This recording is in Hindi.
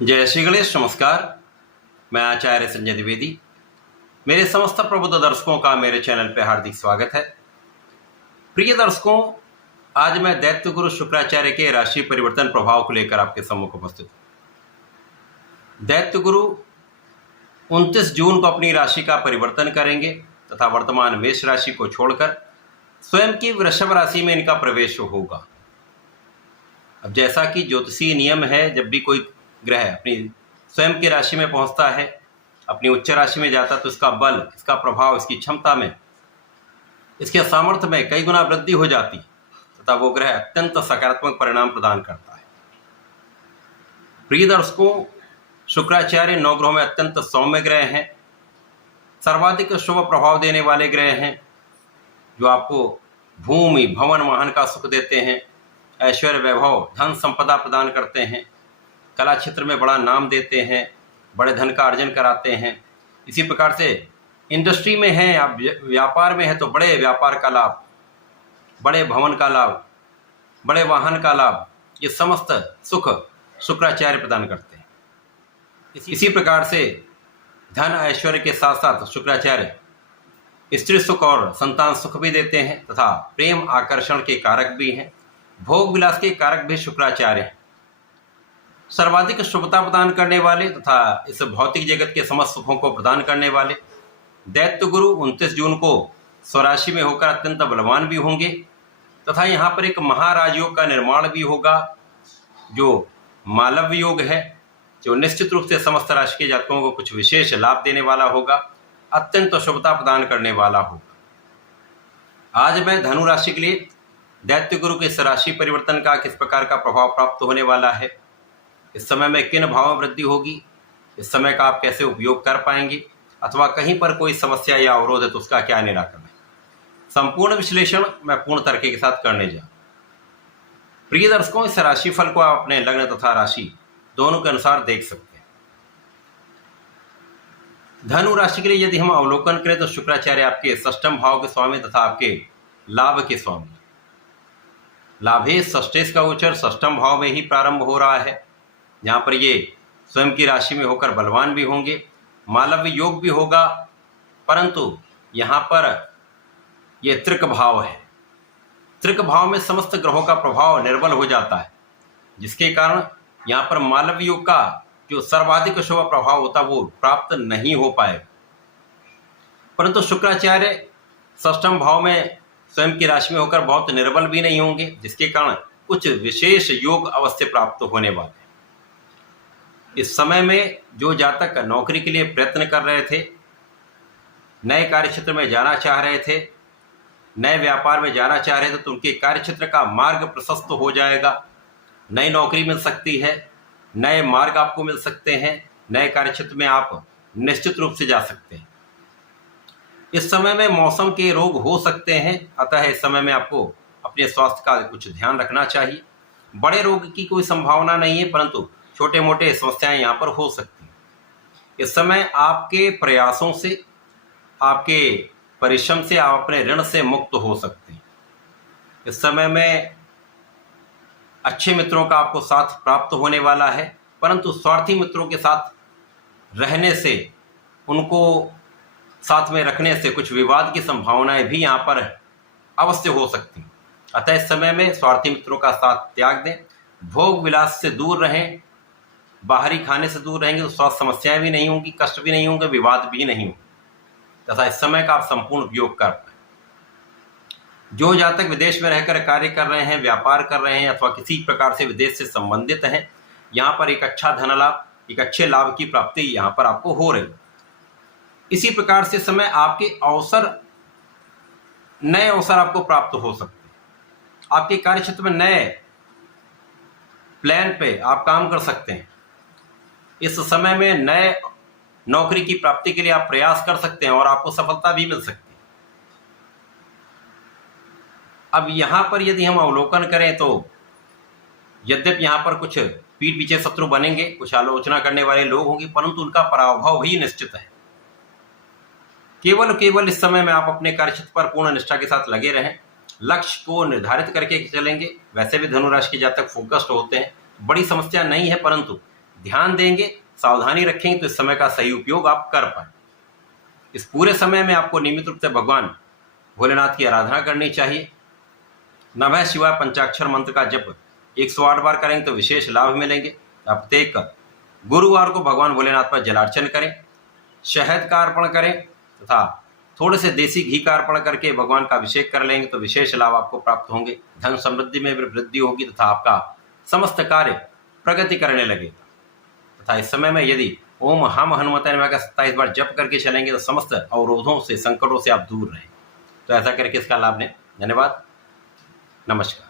जय श्री गणेश। नमस्कार। मैं आचार्य संजय द्विवेदी। मेरे समस्त प्रबुद्ध दर्शकों का मेरे चैनल पर हार्दिक स्वागत है। प्रिय दर्शकों, आज मैं दैत्य गुरु शुक्राचार्य के राशि परिवर्तन प्रभाव को लेकर आपके सम्मुख उपस्थित हूँ। दैत्य गुरु 29 जून को अपनी राशि का परिवर्तन करेंगे तथा वर्तमान मेष राशि को छोड़कर स्वयं की वृषभ राशि में इनका प्रवेश होगा। अब जैसा कि ज्योतिषीय नियम है, जब भी कोई ग्रह अपनी स्वयं की राशि में पहुंचता है, अपनी उच्च राशि में जाता, तो इसका बल, इसका प्रभाव, इसकी क्षमता में, इसके सामर्थ्य में कई गुना वृद्धि हो जाती तथा वो ग्रह अत्यंत सकारात्मक परिणाम प्रदान करता है। प्रिय दर्शकों, शुक्राचार्य 9 ग्रहों में अत्यंत सौम्य ग्रह हैं, सर्वाधिक शुभ प्रभाव देने वाले ग्रह हैं, जो आपको भूमि, भवन, वाहन का सुख देते हैं, ऐश्वर्य, वैभव, धन संपदा प्रदान करते हैं, कला क्षेत्र में बड़ा नाम देते हैं, बड़े धन का अर्जन कराते हैं। इसी प्रकार से इंडस्ट्री में हैं, आप व्यापार में हैं तो बड़े व्यापार का लाभ, बड़े भवन का लाभ, बड़े वाहन का लाभ, ये समस्त सुख शुक्राचार्य प्रदान करते हैं। इसी प्रकार से धन ऐश्वर्य के साथ साथ शुक्राचार्य स्त्री सुख और संतान सुख भी देते हैं तथा प्रेम आकर्षण के कारक भी हैं, भोग विलास के कारक भी शुक्राचार्य हैं। सर्वाधिक शुभता प्रदान करने वाले तथा इस भौतिक जगत के समस्त सुखों को प्रदान करने वाले दैत्य गुरु 29 जून को स्वराशि में होकर अत्यंत बलवान भी होंगे तथा यहाँ पर एक महाराजयोग का निर्माण भी होगा, जो मालव्य योग है, जो निश्चित रूप से समस्त राशि के जातकों को कुछ विशेष लाभ देने वाला होगा, अत्यंत शुभता प्रदान करने वाला होगा। आज मैं धनु राशि के लिए दैत्य गुरु के इस राशि परिवर्तन का किस प्रकार का प्रभाव प्राप्त होने वाला है, इस समय में किन भावों में वृद्धि होगी, इस समय का आप कैसे उपयोग कर पाएंगे, अथवा कहीं पर कोई समस्या या अवरोध है तो उसका क्या निराकरण है, संपूर्ण विश्लेषण मैं पूर्ण तर्क के साथ करने जा। प्रिय दर्शकों, इस राशि फल को आप अपने लग्न तथा राशि दोनों के अनुसार देख सकते हैं। धनु राशि के लिए यदि हम अवलोकन करें तो शुक्राचार्य आपके षष्ठम भाव के स्वामी तथा आपके लाभ के स्वामी। लाभे षष्ठेश का उच्चार षष्ठम भाव में ही प्रारंभ हो रहा है, जहाँ पर ये स्वयं की राशि में होकर बलवान भी होंगे, मालव्य योग भी होगा, परंतु यहाँ पर ये त्रिक भाव है। त्रिक भाव में समस्त ग्रहों का प्रभाव निर्बल हो जाता है, जिसके कारण यहाँ पर मालव्य योग का जो सर्वाधिक शुभ प्रभाव होता वो प्राप्त नहीं हो पाएगा। परंतु शुक्राचार्य षष्ठम भाव में स्वयं की राशि में होकर बहुत निर्बल भी नहीं होंगे, जिसके कारण कुछ विशेष योग अवश्य प्राप्त होने वाले हैं। इस समय में जो जातक नौकरी के लिए प्रयत्न कर रहे थे, नए कार्य क्षेत्र में जाना चाह रहे थे, नए व्यापार में जाना चाह रहे थे, तो उनके कार्य क्षेत्र का मार्ग प्रशस्त हो जाएगा। नई नौकरी मिल सकती है, नए मार्ग आपको मिल सकते हैं, नए कार्य क्षेत्र में आप निश्चित रूप से जा सकते हैं। इस समय में मौसम के रोग हो सकते हैं, अतः इस समय में आपको अपने स्वास्थ्य का कुछ ध्यान रखना चाहिए। बड़े रोग की कोई संभावना नहीं है, परंतु छोटे मोटे समस्याएं यहाँ पर हो सकती हैं। इस समय आपके प्रयासों से, आपके परिश्रम से आप अपने ऋण से मुक्त हो सकते हैं। इस समय में अच्छे मित्रों का आपको साथ प्राप्त होने वाला है, परंतु स्वार्थी मित्रों के साथ रहने से, उनको साथ में रखने से कुछ विवाद की संभावनाएं भी यहाँ पर अवश्य हो सकती हैं। अतः इस समय में स्वार्थी मित्रों का साथ त्याग दें, भोग विलास से दूर रहें, बाहरी खाने से दूर रहेंगे तो स्वास्थ्य समस्याएं भी नहीं होंगी, कष्ट भी नहीं होंगे, विवाद भी नहीं होंगे तथा इस समय का आप संपूर्ण उपयोग कर पाएं। जो जातक विदेश में रहकर कार्य कर रहे हैं, व्यापार कर रहे हैं अथवा किसी प्रकार से विदेश से संबंधित हैं, यहाँ पर एक अच्छा धन लाभ, एक अच्छे लाभ की प्राप्ति यहाँ पर आपको हो रही। इसी प्रकार से समय आपके अवसर, नए अवसर आपको प्राप्त हो सकते हैं। आपके कार्य क्षेत्र में नए प्लान पे आप काम कर सकते हैं। इस समय में नए नौकरी की प्राप्ति के लिए आप प्रयास कर सकते हैं और आपको सफलता भी मिल सकती है। अब यहाँ पर यदि हम अवलोकन करें तो यद्यपि यहाँ पर कुछ पीठ पीछे शत्रु बनेंगे, कुछ आलोचना करने वाले लोग होंगे, परंतु उनका पराभव ही निश्चित है। केवल इस समय में आप अपने कार्यक्षेत्र पर पूर्ण निष्ठा के साथ लगे रहें, लक्ष्य को निर्धारित करके चलेंगे। वैसे भी धनु राशि के जातक फोकस्ड होते हैं, बड़ी समस्या नहीं है, परंतु ध्यान देंगे, सावधानी रखेंगे तो इस समय का सही उपयोग आप कर पाए। इस पूरे समय में आपको नियमित रूप से भगवान भोलेनाथ की आराधना करनी चाहिए। नमः शिवाय पंचाक्षर मंत्र का जप 108 बार करेंगे तो विशेष लाभ मिलेंगे। आप प्रत्येक गुरुवार को भगवान भोलेनाथ पर जलार्चन करें, शहद का अर्पण करें तथा थोड़े से देसी घी का अर्पण करके भगवान का अभिषेक कर लेंगे तो विशेष लाभ आपको प्राप्त होंगे। धन समृद्धि में वृद्धि होगी तथा आपका समस्त कार्य प्रगति करने लगेगा। तथा इस समय में यदि ओम हम हनुमते नमः का 27 बार जप करके चलेंगे तो समस्त अवरोधों से, संकटों से आप दूर रहें। तो ऐसा करके इसका लाभ लें। धन्यवाद, नमस्कार।